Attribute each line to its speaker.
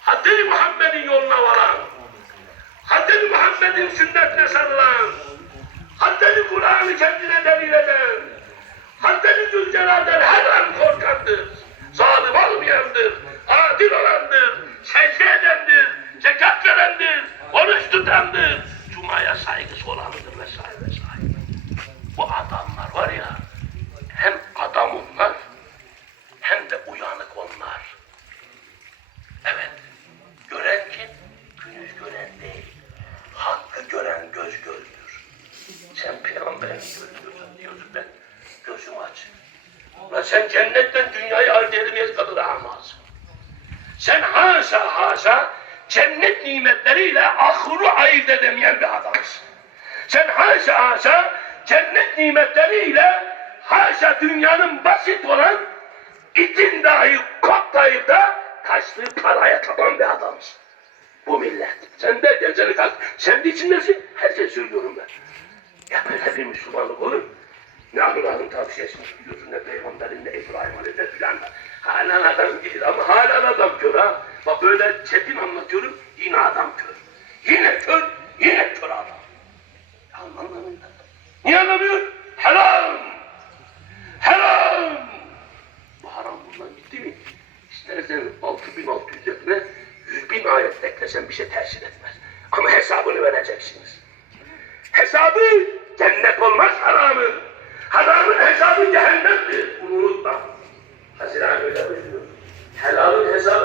Speaker 1: Hazreti Muhammed'in yoluna varan. Hazreti Muhammed'in sünnetine sarılan. Hazreti Kur'an'ı kendine delil eden. Hazreti Zülcelal'den her an korkandır. Zalim olmayandır. Adil olandır. Secde edendir. Zekat verendir. Oruç tutandır. Cuma'ya saygısı olanıdır vesaire vesaire. Bu adamlar var ya Görüyorsun diyorsun ben. Gözüm aç. Ulan sen cennetten dünyayı elde edemez kadar ahamazsın. Sen haşa haşa cennet nimetleriyle ahuru ayırt edemeyen bir adamsın. Sen haşa haşa cennet nimetleriyle haşa dünyanın basit olan itin dahi dahi da kaçtığı paraya taban bir adamsın. Bu millet. Sen de geceni kalk. Sen de içindesin. Her şey söylüyorum ben. Ya böyle bir Müslümanlık olur. Ne Allah'ın tavsiyesini biliyorsun ne peygamberin ne İbrahim Aleyhisselam filan. Halen adam değil ama halen adam kör ha. Bak böyle çetin anlatıyorum yine adam kör. Yine kör, yine kör adam. Anlamıyor. Niye anlamıyor? Haram! Haram! Bu haram bundan gitti mi? İstersen 6600 etme, 100 bin ayet eklesen bir şey tercih etmez. Ama hesabını vereceksiniz. Hesabı cennet olmaz haramın. Haramın hesabı cehennemdir. Bunu unutma. Hazine öyle buyuruyor. Helalın hesabı